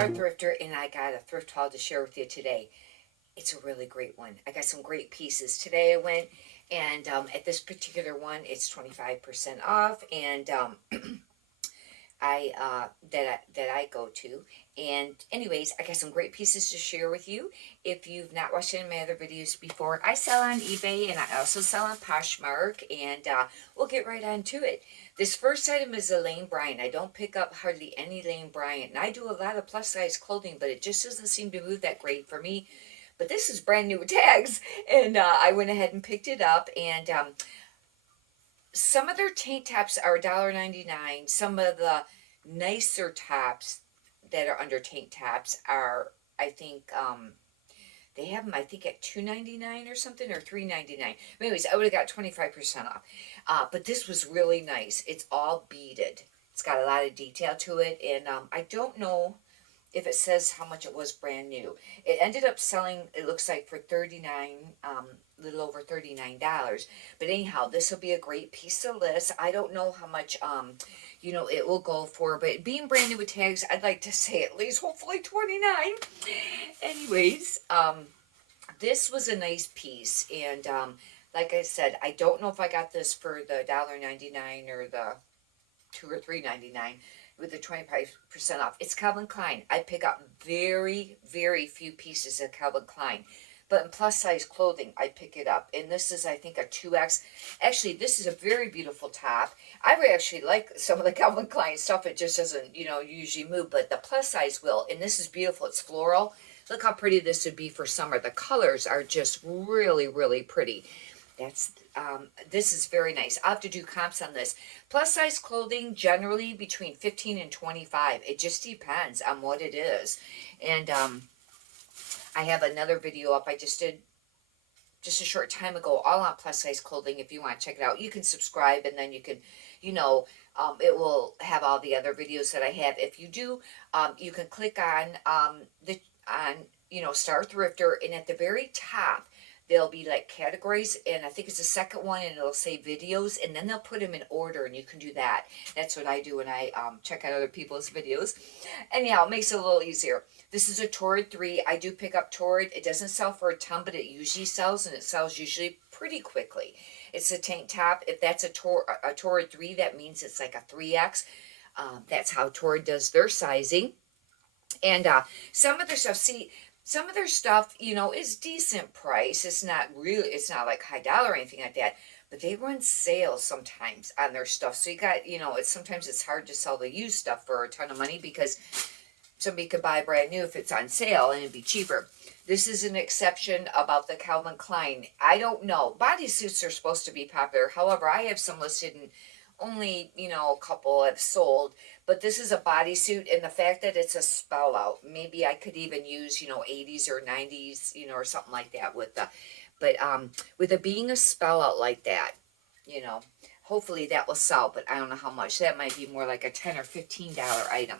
Star Thrifter, and I got a thrift haul to share with you today. It's a really great one. I got some great pieces. Today I went and at this particular one, it's 25% off, and that I go to. And anyways, I got some great pieces to share with you. If you've not watched any of my other videos before, I sell on eBay and I also sell on Poshmark, and we'll get right on to it. This first item is a Lane Bryant. I don't pick up hardly any Lane Bryant, and I do a lot of plus size clothing, but it just doesn't seem to move that great for me. But this is brand new with tags, and I went ahead and picked it up. And some of their tank tops are $1.99. Some of the nicer tops that are under tank tops are, I think, they have them, I think, at $2.99 or something, or $3.99. But anyways, I would have got 25% off. But this was really nice. It's all beaded. It's got a lot of detail to it, and I don't know if it says how much it was brand new. It ended up selling, it looks like, for $39, little over $39. But anyhow, this will be a great piece to list. I don't know how much it will go for, but being brand new with tags, I'd like to say at least hopefully 29. Anyways, this was a nice piece, and like I said, I don't know if I got this for the $1.99 or the $2 or $3.99 with the 25% off. It's Calvin Klein. I pick up very, very few pieces of Calvin Klein. But in plus size clothing, I pick it up. And this is, I think, a 2X. Actually, this is a very beautiful top. I would actually like some of the Calvin Klein stuff. It just doesn't, usually move. But the plus size will. And this is beautiful. It's floral. Look how pretty this would be for summer. The colors are just really, really pretty. This is very nice. I'll have to do comps on this. Plus size clothing, generally between 15 and 25. It just depends on what it is. And I have another video up I just did just a short time ago, all on plus size clothing. If you want to check it out, you can subscribe, and then you can, it will have all the other videos that I have. If you do, you can click on Star Thrifter, and at the very top, there'll be like categories, and I think it's the second one, and it'll say videos, and then they'll put them in order, and you can do that. That's what I do when I check out other people's videos. Anyhow, it makes it a little easier. This is a Torrid 3. I do pick up Torrid. It doesn't sell for a ton, but it usually sells, and it sells usually pretty quickly. It's a tank top. If that's a Torrid 3, that means it's like a 3X. That's how Torrid does their sizing. And some of their stuff, some of their stuff, is decent price. It's not like high dollar or anything like that. But they run sales sometimes on their stuff. So you got, sometimes it's hard to sell the used stuff for a ton of money, because somebody could buy brand new if it's on sale and it'd be cheaper. This is an exception about the Calvin Klein. I don't know. Bodysuits are supposed to be popular. However, I have some listed, and only, a couple have sold. But this is a bodysuit, and the fact that it's a spell out, maybe I could even use, 80s or 90s, or something like that with the, but with it being a spell out like that, hopefully that will sell, but I don't know how much. That might be more like a $10 or $15 item.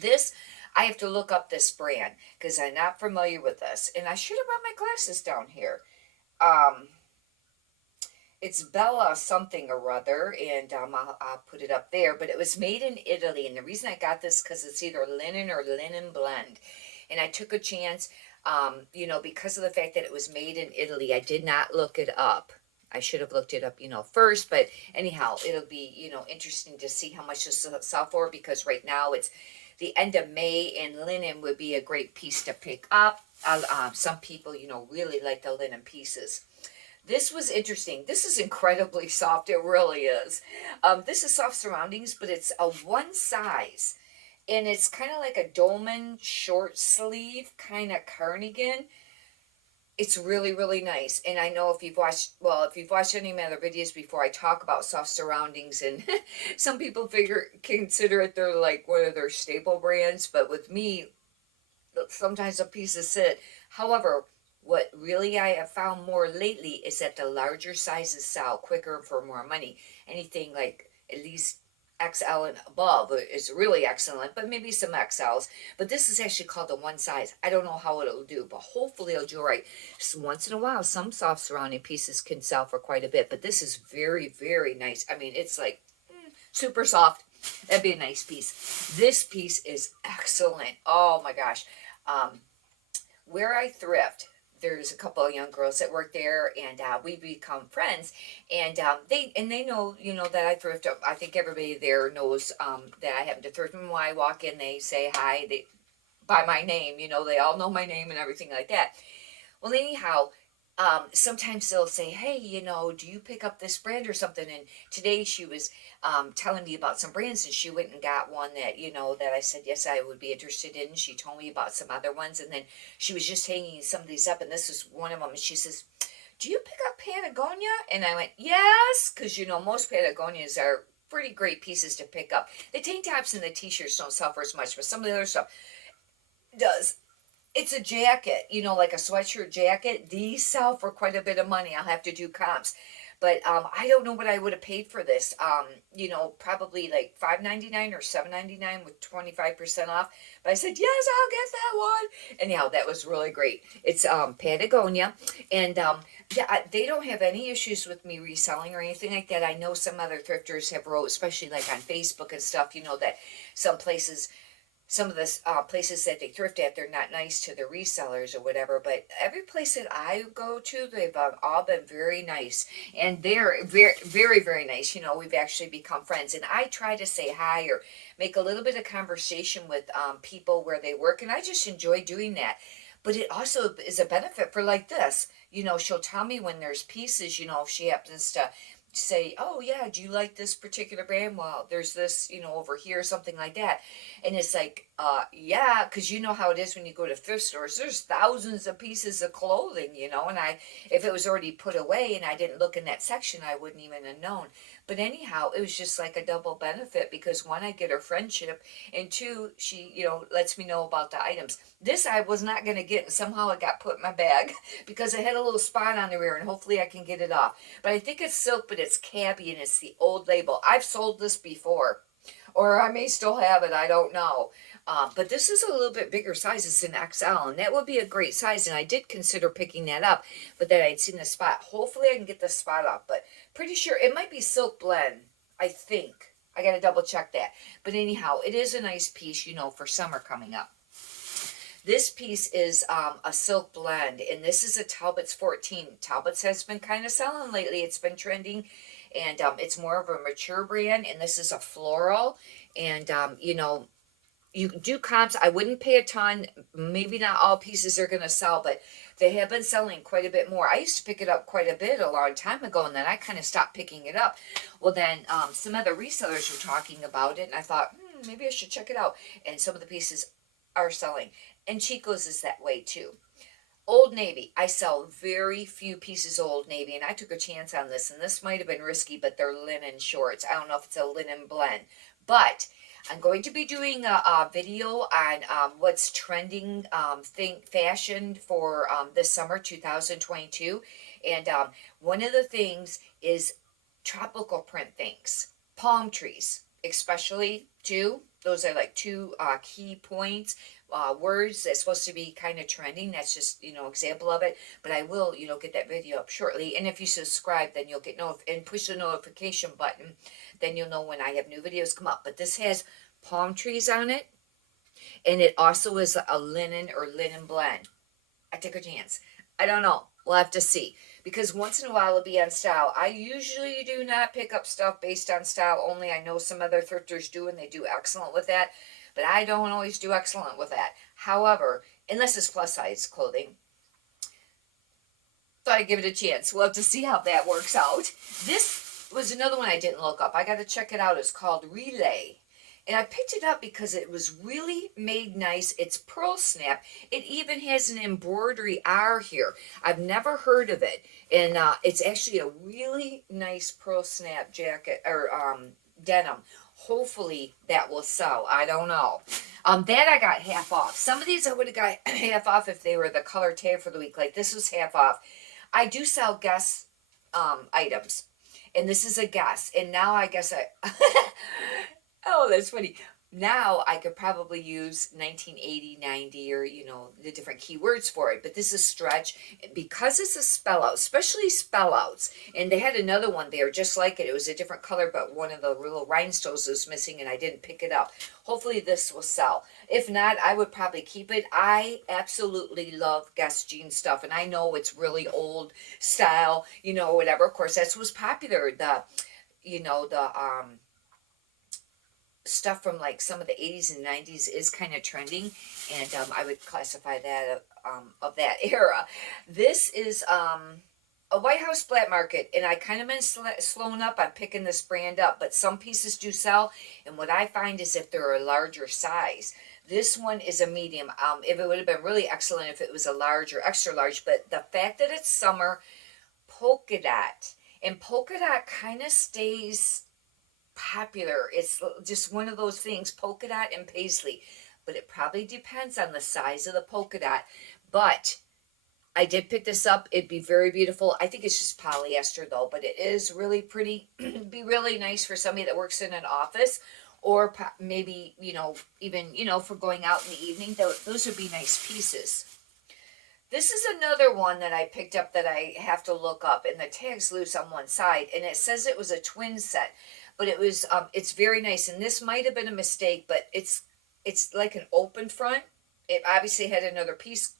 This, I have to look up this brand, because I'm not familiar with this, and I should have brought my glasses down here. It's Bella something or other, and I'll put it up there. But it was made in Italy, and the reason I got this because it's either linen or linen blend. And I took a chance, because of the fact that it was made in Italy. I did not look it up. I should have looked it up, first. But anyhow, it'll be, interesting to see how much this will sell for, because right now it's the end of May, and linen would be a great piece to pick up. Some people, really like the linen pieces. This was interesting. This is incredibly soft. It really is. This is Soft Surroundings, but it's a one size. And it's kind of like a dolman short sleeve kind of cardigan. It's really, really nice. And I know if you've watched any of my other videos before, I talk about Soft Surroundings, and some people consider it they're like one of their staple brands. But with me, sometimes the pieces sit. However, what really I have found more lately is that the larger sizes sell quicker for more money. Anything like at least XL and above is really excellent, but maybe some XLs. But this is actually called a one size. I don't know how it'll do, but hopefully it'll do all right. So once in a while, some soft surrounding pieces can sell for quite a bit, but this is very, very nice. I mean, it's like super soft. That'd be a nice piece. This piece is excellent. Oh my gosh. Where I thrift, there's a couple of young girls that work there, and we become friends. And they know, that I thrift. I think everybody there knows that I happen to thrift. And when I walk in, they say hi. They by my name. They all know my name and everything like that. Well, anyhow, sometimes they'll say, hey, do you pick up this brand or something? And today she was telling me about some brands, and she went and got one that, that I said, yes, I would be interested in. She told me about some other ones, and then she was just hanging some of these up, and this is one of them. And she says, do you pick up Patagonia? And I went, yes, because, most Patagonias are pretty great pieces to pick up. The tank tops and the t-shirts don't sell for as much, but some of the other stuff does. It's a jacket, like a sweatshirt jacket. These sell for quite a bit of money. I'll have to do comps. But I don't know what I would have paid for this. Probably like $5.99 or $7.99 with 25% off. But I said, yes, I'll get that one. Anyhow, that was really great. It's Patagonia. And yeah, they don't have any issues with me reselling or anything like that. I know some other thrifters have wrote, especially like on Facebook and stuff, that some of the places that they thrift at, they're not nice to the resellers or whatever. But every place that I go to, they've all been very nice. And they're very, very, very nice. We've actually become friends. And I try to say hi or make a little bit of conversation with people where they work. And I just enjoy doing that. But it also is a benefit for like this. She'll tell me when there's pieces, if she happens to say, oh yeah, do you like this particular brand? Well, there's this, over here, something like that. And it's like, yeah, because you know how it is when you go to thrift stores. There's thousands of pieces of clothing, and if it was already put away and I didn't look in that section, I wouldn't even have known. But anyhow, it was just like a double benefit, because one, I get her friendship, and two, she, lets me know about the items. This I was not going to get, and somehow it got put in my bag because it had a little spot on the rear, and hopefully I can get it off. But I think it's silk, but it's cabby, and it's the old label. I've sold this before, or I may still have it, I don't know. But this is a little bit bigger size. It's an XL, and that would be a great size, and I did consider picking that up, but then I'd seen the spot. Hopefully I can get the spot off, but pretty sure it might be silk blend, I think. I got to double check that. But anyhow, it is a nice piece, for summer coming up. This piece is a silk blend, and this is a Talbots 14. Talbots has been kind of selling lately. It's been trending, and it's more of a mature brand, and this is a floral, and, you can do comps. I wouldn't pay a ton. Maybe not all pieces are going to sell, but they have been selling quite a bit more. I used to pick it up quite a bit a long time ago, and then I kind of stopped picking it up. Well, then some other resellers were talking about it, and I thought, maybe I should check it out. And some of the pieces are selling. And Chico's is that way too. Old Navy. I sell very few pieces of Old Navy, and I took a chance on this, and this might have been risky, but they're linen shorts. I don't know if it's a linen blend, but I'm going to be doing a video on what's trending fashion for this summer 2022. And one of the things is tropical print things. Palm trees, especially too. Those are like two key points. Words that's supposed to be kind of trending. That's just, example of it. But I will, get that video up shortly. And if you subscribe, then you'll get and push the notification button. Then you'll know when I have new videos come up. But this has palm trees on it. And it also is a linen or linen blend. I took a chance. I don't know. We'll have to see. Because once in a while it'll be on style. I usually do not pick up stuff based on style only. I know some other thrifters do, and they do excellent with that. But I don't always do excellent with that. However, unless it's plus size clothing, thought I'd give it a chance. We'll have to see how that works out. This was another one I didn't look up. I got to check it out. It's called Relay. And I picked it up because it was really made nice. It's pearl snap. It even has an embroidery R here. I've never heard of it. And it's actually a really nice pearl snap jacket or denim. Hopefully that will sell. I don't know. That I got half off. Some of these I would have got half off if they were the color tab for the week. Like this was half off. I do sell Guess items. And this is a Guess. And now I guess I... Oh, that's funny. Now I could probably use 1980, 90, or, the different keywords for it. But this is stretch because it's a spell out, especially spell outs. And they had another one there just like it. It was a different color, but one of the little rhinestones was missing and I didn't pick it up. Hopefully this will sell. If not, I would probably keep it. I absolutely love Guess jean stuff. And I know it's really old style, whatever. Of course, that's what's popular. The stuff from like some of the 80s and 90s is kind of trending, and I would classify that of that era. This is a White House black market, and I kind of been slowing up on picking this brand up, but some pieces do sell, and what I find is if they're a larger size. This one is a medium. If it would have been really excellent if it was a large or extra large, but the fact that it's summer, polka dot, and polka dot kind of stays popular. It's just one of those things, polka dot and paisley. But it probably depends on the size of the polka dot. But I did pick this up. It'd be very beautiful. I think it's just polyester though, but it is really pretty. It'd be really nice for somebody that works in an office, or maybe, even, for going out in the evening. Those would be nice pieces. This is another one that I picked up that I have to look up, and the tag's loose on one side, and it says it was a twin set. But it was, it's very nice, and this might have been a mistake, but it's like an open front. It obviously had another piece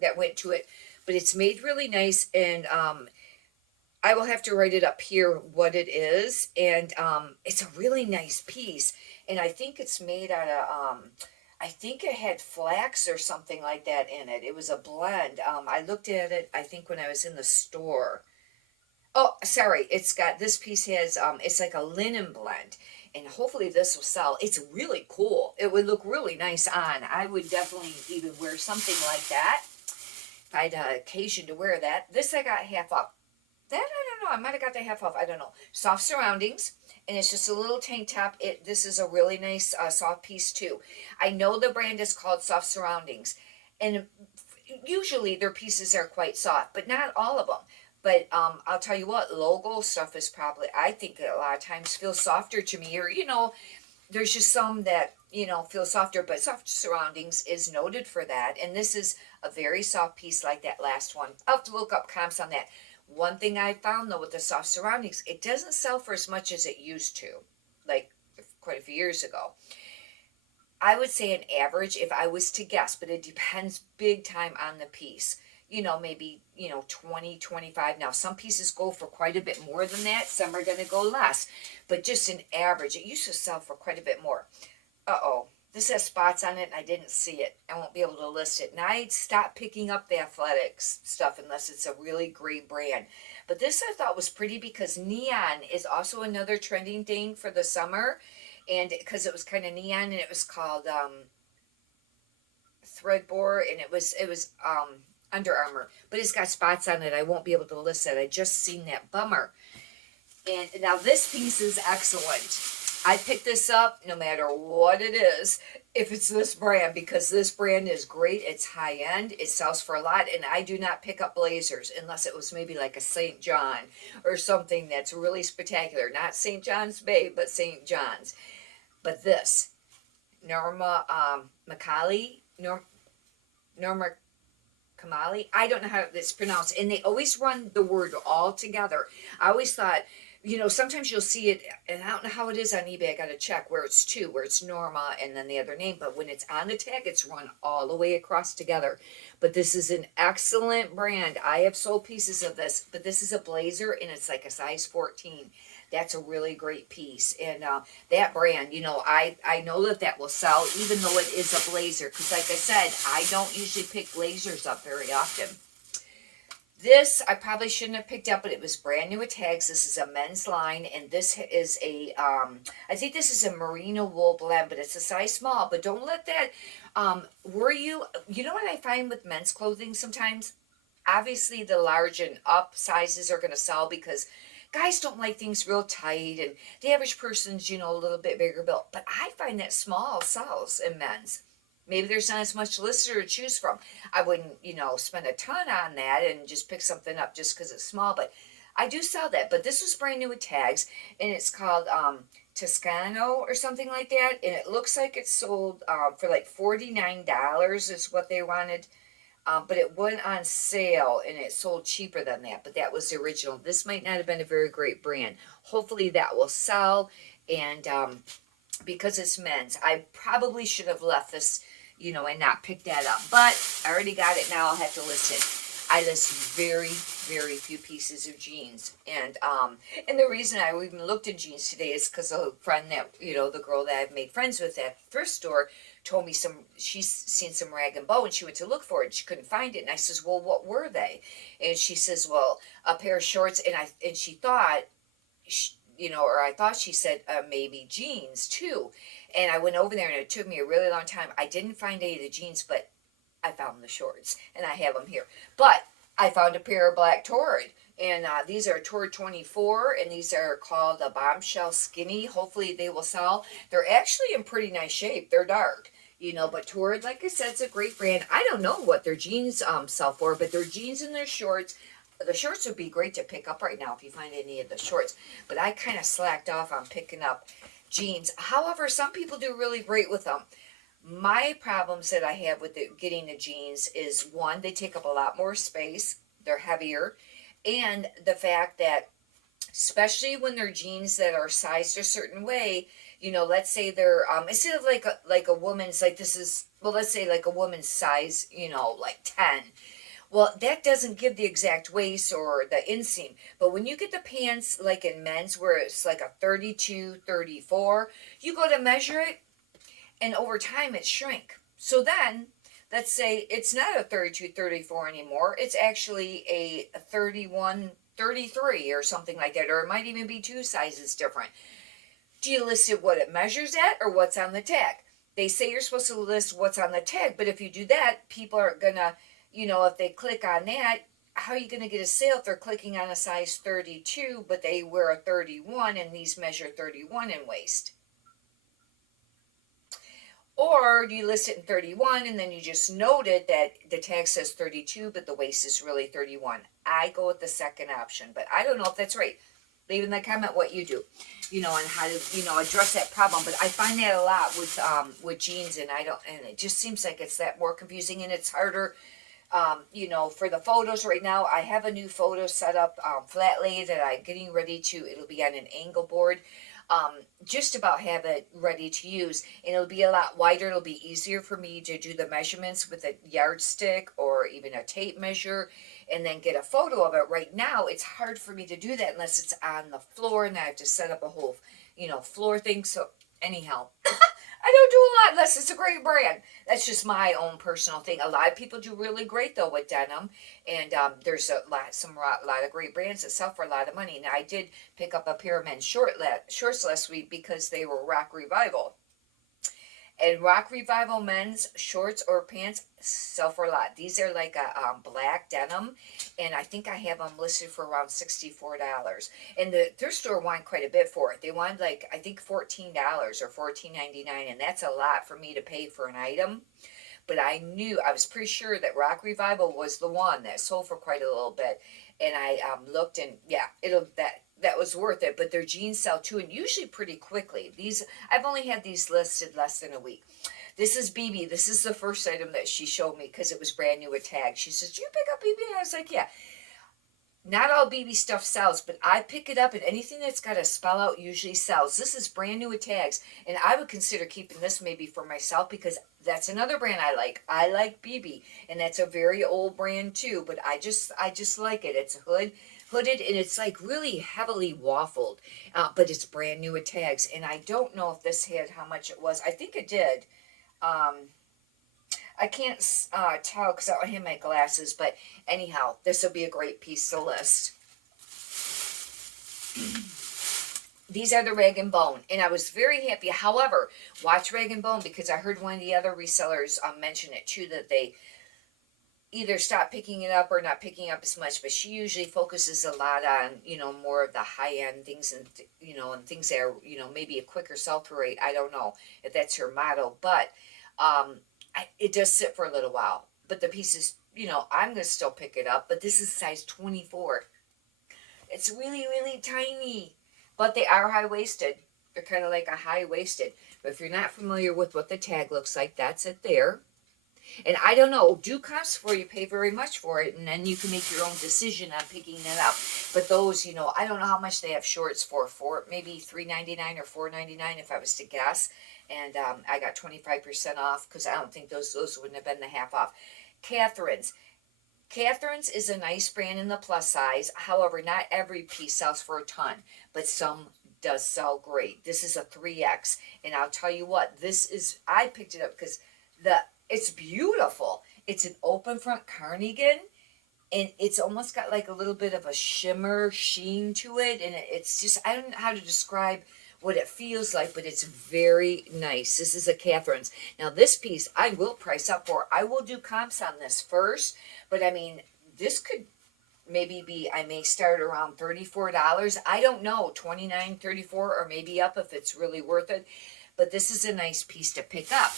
that went to it, but it's made really nice, and I will have to write it up here what it is, and it's a really nice piece, and I think it's made out of, I think it had flax or something like that in it. It was a blend. I looked at it, I think, when I was in the store. Oh, sorry, this piece has, it's like a linen blend, and hopefully this will sell. It's really cool. It would look really nice on. I would definitely even wear something like that if I had occasion to wear that. This I got half off. That, I don't know, I might have got the half off, I don't know. Soft surroundings, and it's just a little tank top. This is a really nice soft piece too. I know the brand is called Soft Surroundings, and usually their pieces are quite soft, but not all of them. But I'll tell you what, logo stuff is probably, I think a lot of times feels softer to me. Or, there's just some that, feel softer. But Soft Surroundings is noted for that. And this is a very soft piece like that last one. I'll have to look up comps on that. One thing I found, though, with the Soft Surroundings, it doesn't sell for as much as it used to, like quite a few years ago. I would say an average, if I was to guess, but it depends big time on the piece. Maybe, 20, 25. Now, some pieces go for quite a bit more than that. Some are going to go less. But just an average, it used to sell for quite a bit more. Uh-oh. This has spots on it, and I didn't see it. I won't be able to list it. And I'd stop picking up the athletics stuff unless it's a really great brand. But this I thought was pretty because neon is also another trending thing for the summer. And because it was kind of neon, and it was called Threadbore, and it was Under Armour, but it's got spots on it. I won't be able to list it. I just seen that, bummer. And now this piece is excellent. I picked this up no matter what it is, if it's this brand, because this brand is great. It's high end. It sells for a lot, and I do not pick up blazers unless it was maybe like a St. John or something that's really spectacular. Not St. John's Bay, but St. John's. But this, Norma Kamali. I don't know how it's pronounced. And they always run the word all together. I always thought, sometimes you'll see it, and I don't know how it is on eBay. I got to check where it's two, where it's Norma and then the other name. But when it's on the tag, it's run all the way across together. But this is an excellent brand. I have sold pieces of this, but this is a blazer, and it's like a size 14. That's a really great piece. And that brand, I know that will sell, even though it is a blazer. Because like I said, I don't usually pick blazers up very often. This, I probably shouldn't have picked up, but it was brand new with tags. This is a men's line, and this is a, I think this is a merino wool blend, but it's a size small. But don't let that worry you. You know what I find with men's clothing sometimes? Obviously, the large and up sizes are going to sell because guys don't like things real tight, and the average person's, a little bit bigger built. But I find that small sells in men's. Maybe there's not as much lister to choose from. I wouldn't, spend a ton on that and just pick something up just because it's small. But I do sell that. But this was brand new with tags, and it's called Toscano or something like that, and it looks like it's sold for like $49 is what they wanted. But it went on sale and it sold cheaper than that. But that was the original. This might not have been a very great brand. Hopefully that will sell. And because it's men's, I probably should have left this, you know, and not picked that up. But I already got it now. I'll have to list it. I list very, very few pieces of jeans. And the reason I even looked at jeans today is because a friend that, you know, the girl that I've made friends with at the thrift store told me she's seen some rag and bone, and she went to look for it and she couldn't find it. And I says, well, what were they? And she says, well, a pair of shorts. And she thought, you know, or I thought she said maybe jeans too. And I went over there and it took me a really long time. I didn't find any of the jeans, but I found the shorts and I have them here. But I found a pair of black Torrid, and these are Torrid 24, and these are called the Bombshell Skinny. Hopefully they will sell. They're actually in pretty nice shape. They're dark, you know, but Torrid, like I said, it's a great brand. I don't know what their jeans sell for, but their jeans and their shorts, the shorts would be great to pick up right now if you find any of the shorts. But I kind of slacked off on picking up jeans. However, some people do really great with them. My problems that I have with getting the jeans is, one, they take up a lot more space, they're heavier, and the fact that, especially when they're jeans that are sized a certain way, you know, let's say they're instead of like a woman's, like this is, well, let's say like a woman's size, you know, like 10. Well, that doesn't give the exact waist or the inseam. But when you get the pants like in men's where it's like a 32, 34, you go to measure it, and over time it shrank. So then, let's say it's not a 32, 34 anymore. It's actually a 31, 33 or something like that. Or it might even be two sizes different. Do you list it what it measures at or what's on the tag? They say you're supposed to list what's on the tag, but if you do that, people are going to, you know, if they click on that, how are you going to get a sale if they're clicking on a size 32, but they wear a 31 and these measure 31 in waist? Or do you list it in 31 and then you just noted that the tag says 32, but the waist is really 31? I go with the second option, but I don't know if that's right. Leave in the comment what you do, you know, and how to, you know, address that problem. But I find that a lot with jeans, and it just seems like it's that more confusing and it's harder. You know, for the photos right now, I have a new photo set up, flat lay that I'm getting ready to, it'll be on an angle board. Just about have it ready to use, and it'll be a lot wider. It'll be easier for me to do the measurements with a yardstick or even a tape measure and then get a photo of it. Right now, it's hard for me to do that unless it's on the floor and I have to set up a whole, you know, floor thing. So anyhow, I don't do a lot unless it's a great brand. That's just my own personal thing. A lot of people do really great though with denim, and there's a lot of great brands that sell for a lot of money. Now I did pick up a pair of men's shorts last week because they were Rock Revival. And Rock Revival men's shorts or pants sell for a lot. These are like a black denim, and I think I have them listed for around $64. And the thrift store wanted quite a bit for it. They wanted like, I think $14 or $14.99, and that's a lot for me to pay for an item. But I was pretty sure that Rock Revival was the one that sold for quite a little bit. And I looked, and yeah, that was worth it. But their jeans sell too, and usually pretty quickly. I've only had these listed less than a week. This is BEBE. This is the first item that she showed me because it was brand new with tags. She says, "Do you pick up BEBE?" And I was like, "Yeah." Not all BEBE stuff sells, but I pick it up, and anything that's got a spell out usually sells. This is brand new with tags, and I would consider keeping this maybe for myself because that's another brand I like. I like BEBE, and that's a very old brand too, but I just like it. It's hooded, and it's like really heavily waffled, but it's brand new with tags, and I don't know if this had how much it was. I think it did. I can't tell because I don't have my glasses, but anyhow, this will be a great piece to list. These are the Rag & Bone, and I was very happy. However, watch Rag & Bone because I heard one of the other resellers mention it too, that they either stop picking it up or not picking up as much, but she usually focuses a lot on, you know, more of the high-end things and, you know, and things that are, you know, maybe a quicker sell-through rate. I don't know if that's her motto, but it does sit for a little while. But the pieces, you know, I'm going to still pick it up, but this is size 24. It's really, really tiny, but they are high-waisted. They're kind of like a high-waisted. But if you're not familiar with what the tag looks like, that's it there. And I don't know, do comps for you, pay very much for it, and then you can make your own decision on picking it up. But those, you know, I don't know how much they have shorts for maybe $3.99 or $4.99 if I was to guess. And I got 25% off because I don't think those wouldn't have been the half off. Catherine's. Catherine's is a nice brand in the plus size. However, not every piece sells for a ton, but some does sell great. This is a 3X, and I'll tell you what, I picked it up because it's beautiful. It's an open front cardigan, and it's almost got like a little bit of a shimmer sheen to it, and it's just, I don't know how to describe what it feels like, but it's very nice. This is a Catherine's. Now this piece I will price up for. I will do comps on this first, but I mean, this could maybe be, I may start around $34. I don't know, $29, $34, or maybe up if it's really worth it. But this is a nice piece to pick up.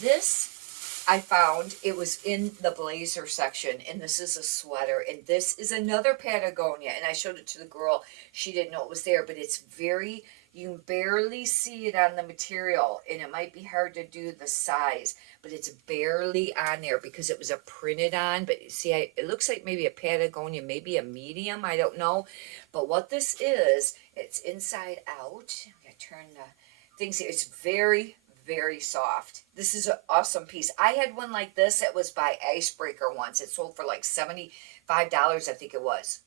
This I found, it was in the blazer section, and this is a sweater, and this is another Patagonia, and I showed it to the girl. She didn't know it was there, but it's very, you can barely see it on the material, and it might be hard to do the size, but it's barely on there because it was a printed on. But see, it looks like maybe a Patagonia, maybe a medium, I don't know. But what this is, it's inside out. I'm going to turn the things here. It's very, very soft. This is an awesome piece. I had one like this. It was by Icebreaker once. It sold for like $75, I think it was.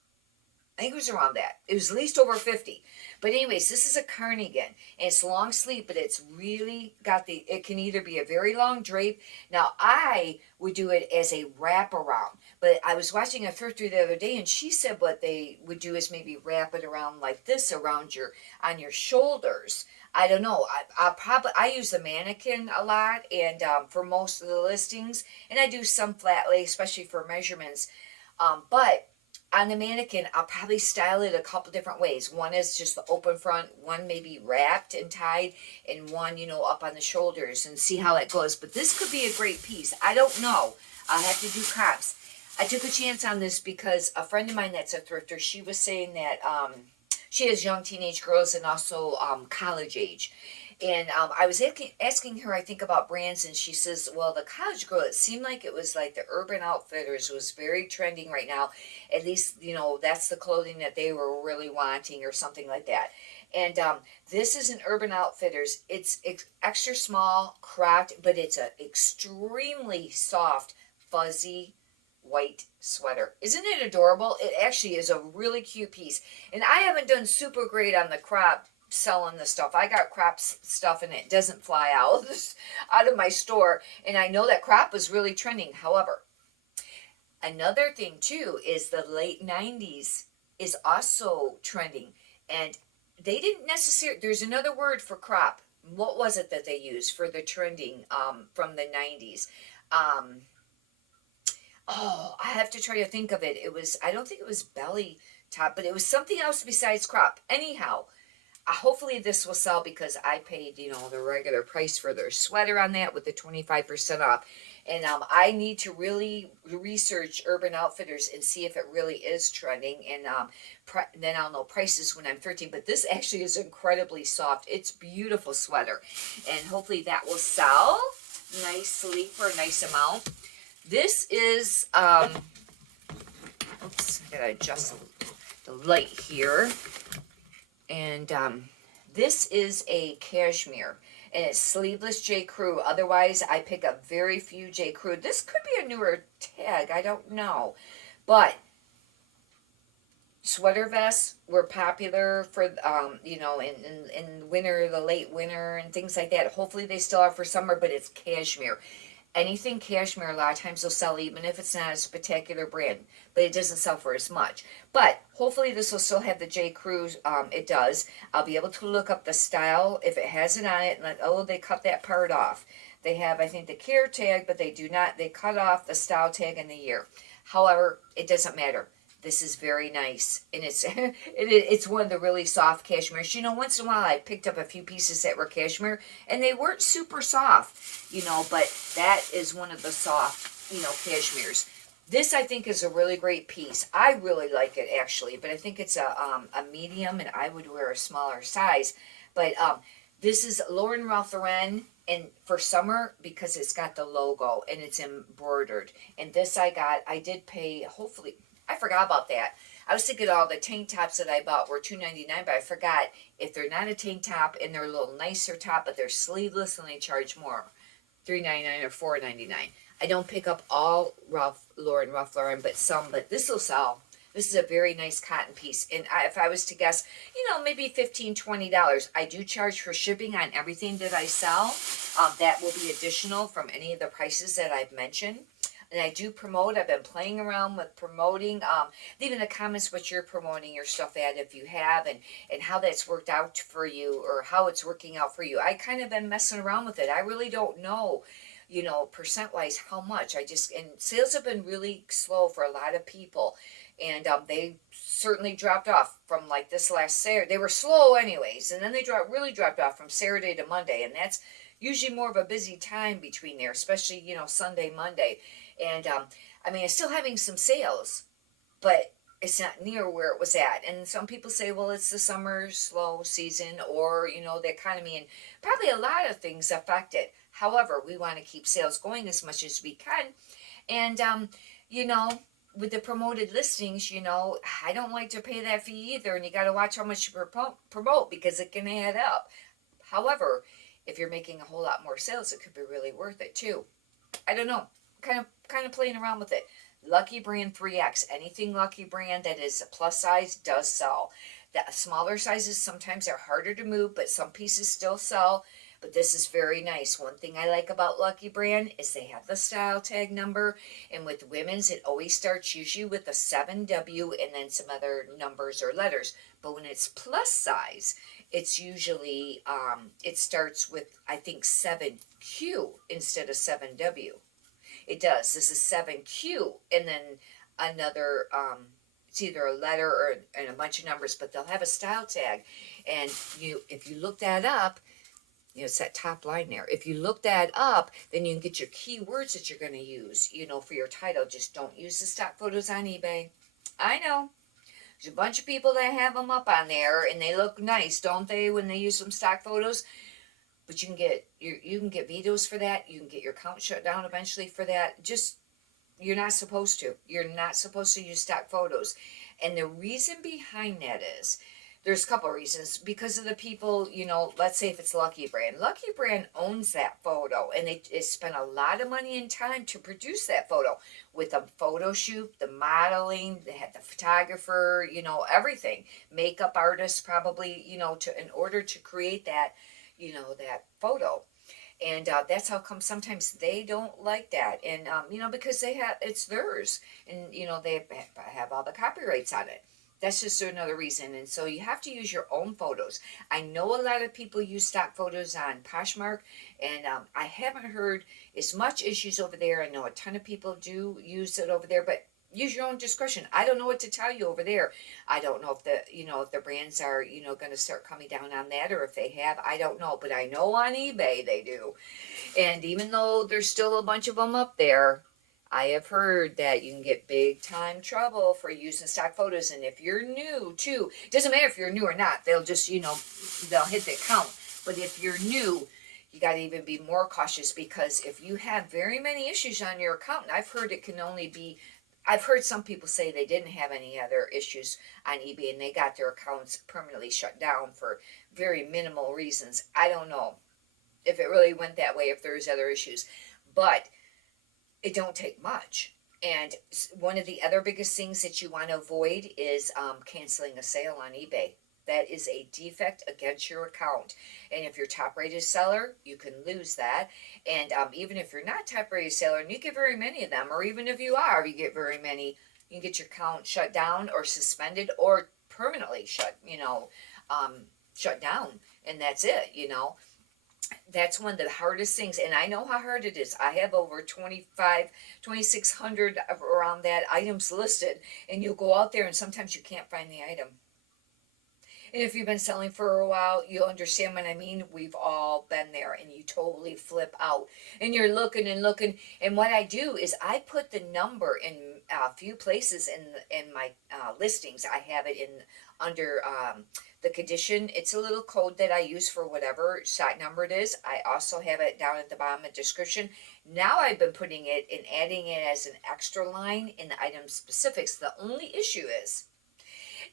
I think it was around that. It was at least over 50. But anyways, this is a cardigan. And it's long sleeve, but it's really got it can either be a very long drape. Now, I would do it as a wraparound. But I was watching a thrifter the other day, and she said what they would do is maybe wrap it around like this around on your shoulders. I don't know. I use the mannequin a lot, and for most of the listings, and I do some flat lay, especially for measurements. But on the mannequin, I'll probably style it a couple different ways. One is just the open front, one maybe wrapped and tied, and one, you know, up on the shoulders, and see how it goes. But this could be a great piece. I don't know. I'll have to do comps. I took a chance on this because a friend of mine that's a thrifter, she was saying that she has young teenage girls and also college age. And I was asking her, I think, about brands, and she says, well, the college girl, it seemed like it was like the Urban Outfitters was very trending right now. At least, you know, that's the clothing that they were really wanting or something like that. And this is an Urban Outfitters. It's extra small, cropped, but it's an extremely soft, fuzzy white sweater. Isn't it adorable? It actually is a really cute piece. And I haven't done super great on the crop selling the stuff. I got crop stuff and it doesn't fly out of my store. And I know that crop was really trending. However, another thing too is the late 90s is also trending. And they didn't necessarily, there's another word for crop. What was it that they used for the trending from the 90s? Oh, I have to try to think of it. It was, I don't think it was belly top, but it was something else besides crop. Anyhow, hopefully this will sell because I paid, you know, the regular price for their sweater on that with the 25% off. And I need to really research Urban Outfitters and see if it really is trending. And then I'll know prices when I'm 13. But this actually is incredibly soft. It's beautiful sweater. And hopefully that will sell nicely for a nice amount. This is, oops, I gotta adjust the light here. And this is a cashmere, and it's sleeveless J. Crew. Otherwise, I pick up very few J. Crew. This could be a newer tag, I don't know. But sweater vests were popular for, you know, in winter, the late winter, and things like that. Hopefully they still are for summer, but it's cashmere. Anything cashmere, a lot of times will sell, even if it's not a spectacular brand, but it doesn't sell for as much. But hopefully this will still have the J. Crew. It does. I'll be able to look up the style if it has it on it. And like, oh, they cut that part off. They have, I think, the care tag, but they do not. They cut off the style tag and the year. However, it doesn't matter. This is very nice, and it's one of the really soft cashmeres. You know, once in a while I picked up a few pieces that were cashmere, and they weren't super soft, you know, but that is one of the soft, you know, cashmeres. This I think is a really great piece. I really like it actually, but I think it's a medium, and I would wear a smaller size. But this is Lauren Ralph Lauren, and for summer because it's got the logo and it's embroidered. And this I did pay. Hopefully, I forgot about that. I was thinking all the tank tops that I bought were $2.99, but I forgot if they're not a tank top and they're a little nicer top, but they're sleeveless and they charge more. $3.99 or $4.99. I don't pick up all Ralph Lauren, but some. But this will sell. This is a very nice cotton piece, and if I was to guess, maybe $15-$20. I do charge for shipping on everything that I sell. That will be additional from any of the prices that I've mentioned. And I do promote. I've been playing around with promoting. Leave in the comments what you're promoting your stuff at, if you have, and how that's worked out for you, or how it's working out for you. I kind of been messing around with it. I really don't know, percent wise how much. And sales have been really slow for a lot of people, and they certainly dropped off from like this last Saturday. They were slow anyways, and then they really dropped off from Saturday to Monday, and that's usually more of a busy time between there, especially Sunday, Monday. And I mean, it's still having some sales, but it's not near where it was at. And some people say, well, it's the summer slow season, or the economy, and probably a lot of things affect it. However, we want to keep sales going as much as we can. And with the promoted listings, I don't like to pay that fee either, and you got to watch how much you promote because it can add up. However, if you're making a whole lot more sales, it could be really worth it too. I don't know. Kind of playing around with it. Lucky Brand 3X. Anything Lucky Brand that is a plus size does sell. The smaller sizes sometimes are harder to move, but some pieces still sell. But this is very nice. One thing I like about Lucky Brand is they have the style tag number. And with women's, it always starts usually with a 7W and then some other numbers or letters. But when it's plus size, it's usually, it starts with, I think, 7Q instead of 7W. It does. This is 7Q, and then another, it's either a letter and a bunch of numbers, but they'll have a style tag. And if you look that up, it's that top line there. If you look that up, then you can get your keywords that you're going to use, for your title. Just don't use the stock photos on eBay. I know. There's a bunch of people that have them up on there, and they look nice, don't they, when they use some stock photos? But you can get vetoes for that. You can get your account shut down eventually for that. Just, you're not supposed to. You're not supposed to use stock photos. And the reason behind that is, there's a couple of reasons. Because of the people, let's say if it's Lucky Brand. Lucky Brand owns that photo, and they spent a lot of money and time to produce that photo with a photo shoot, the modeling, they had the photographer, everything. Makeup artists probably, in order to create that, that photo. And that's how come sometimes they don't like that. And, because it's theirs. And, they have all the copyrights on it. That's just another reason. And so you have to use your own photos. I know a lot of people use stock photos on Poshmark, and I haven't heard as much issues over there. I know a ton of people do use it over there, but use your own discretion. I don't know what to tell you over there. I don't know if the brands are, going to start coming down on that, or if they have, I don't know. But I know on eBay they do. And even though there's still a bunch of them up there, I have heard that you can get big time trouble for using stock photos. And if you're new too, it doesn't matter if you're new or not, they'll just, they'll hit the account. But if you're new, you got to even be more cautious, because if you have very many issues on your account, and I've heard it can only be, I've heard some people say they didn't have any other issues on eBay and they got their accounts permanently shut down for very minimal reasons. I don't know if it really went that way, if there's other issues. But it don't take much. And one of the other biggest things that you want to avoid is canceling a sale on eBay. That is a defect against your account. And if you're top rated seller, you can lose that. And even if you're not top rated seller and you get very many of them, or even if you are, you get very many, you can get your account shut down or suspended or permanently shut down. And that's it, That's one of the hardest things, and I know how hard it is. I have over 2,600 around that items listed, and you'll go out there and sometimes you can't find the item. And if you've been selling for a while, you'll understand what I mean. We've all been there, and you totally flip out. And you're looking and looking. And what I do is I put the number in a few places in my listings. I have it in under the condition. It's a little code that I use for whatever site number it is. I also have it down at the bottom of the description. Now I've been putting it and adding it as an extra line in the item specifics. The only issue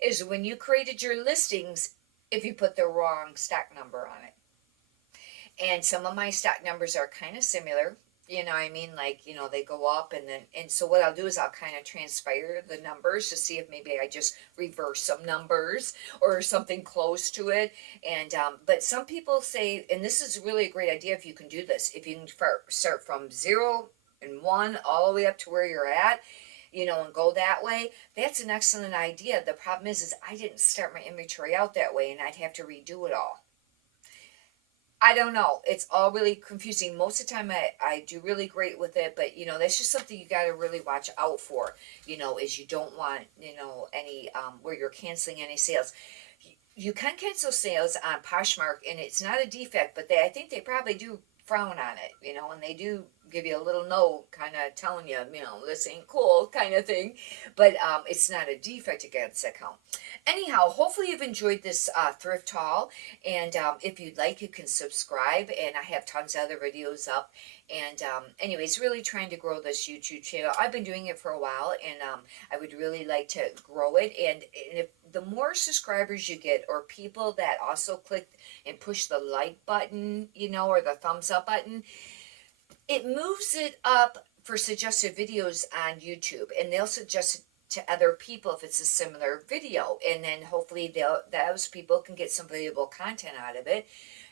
is when you created your listings, if you put the wrong stock number on it. And some of my stock numbers are kind of similar, you know what I mean? Like, you know, they go up and so what I'll do is I'll kind of transpire the numbers to see if maybe I just reverse some numbers or something close to it. And, but some people say, and this is really a great idea if you can do this, if you can start from 0 and 1 all the way up to where you're at, you know, and go that way, that's an excellent idea. The problem is I didn't start my inventory out that way, and I'd have to redo it all. I don't know. It's all really confusing. Most of the time I do really great with it, but, you know, that's just something you got to really watch out for, you know, is you don't want, you know, any, where you're canceling any sales. You can cancel sales on Poshmark, and it's not a defect, but I think they probably do frown on it, you know, and they do give you a little note kind of telling you, you know, this ain't cool kind of thing, but it's not a defect against the account. Anyhow, hopefully you've enjoyed this thrift haul, and if you'd like, you can subscribe, and I have tons of other videos up. And anyways, really trying to grow this YouTube channel. I've been doing it for a while, and I would really like to grow it. And if the more subscribers you get, or people that also click and push the like button, you know, or the thumbs up button, it moves it up for suggested videos on YouTube, and they'll suggest it to other people if it's a similar video, and then hopefully those people can get some valuable content out of it,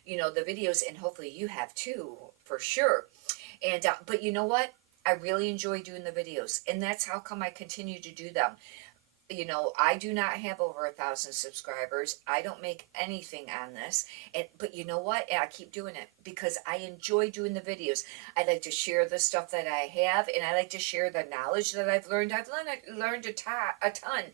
you know, the videos, and hopefully you have too, for sure. And but you know what, I really enjoy doing the videos, and that's how come I continue to do them. You know, I do not have over 1,000 subscribers. I don't make anything on this, but you know what? I keep doing it because I enjoy doing the videos. I like to share the stuff that I have, and I like to share the knowledge that I've learned. I've learned a ton,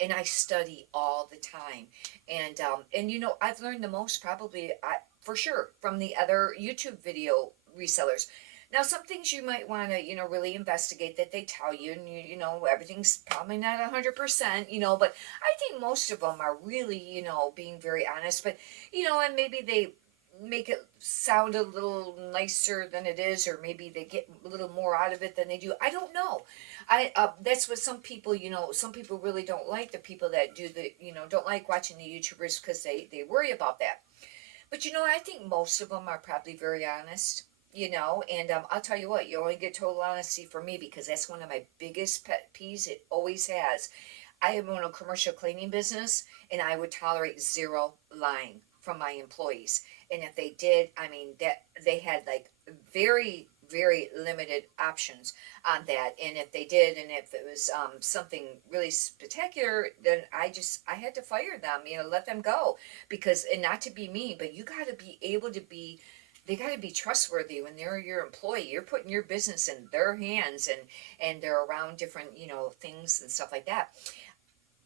and I study all the time. And you know, I've learned the most probably, for sure, from the other YouTube video resellers. Now, some things you might want to, you know, really investigate that they tell you, and you know, everything's probably not 100%, you know, but I think most of them are really, you know, being very honest, but, you know, and maybe they make it sound a little nicer than it is, or maybe they get a little more out of it than they do. I don't know. That's what some people, you know, some people really don't like the people that do the, you know, don't like watching the YouTubers because they worry about that. But, you know, I think most of them are probably very honest. You know, and I'll tell you what, you only get total honesty from me because that's one of my biggest pet peeves. It always has. I own a commercial cleaning business, and I would tolerate zero lying from my employees. And if they did, I mean, that they had like very, very limited options on that. And if they did, and if it was something really spectacular, then I had to fire them, you know, let them go. Because, and not to be mean, but you got to be able to be, they got to be trustworthy when they're your employee. You're putting your business in their hands, and they're around different, you know, things and stuff like that.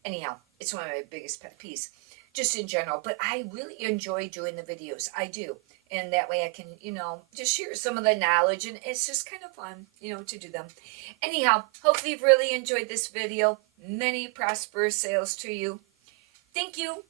Anyhow, it's one of my biggest pet peeves, just in general. But I really enjoy doing the videos. I do. And that way I can, you know, just share some of the knowledge, and it's just kind of fun, you know, to do them. Anyhow, hopefully you've really enjoyed this video. Many prosperous sales to you. Thank you.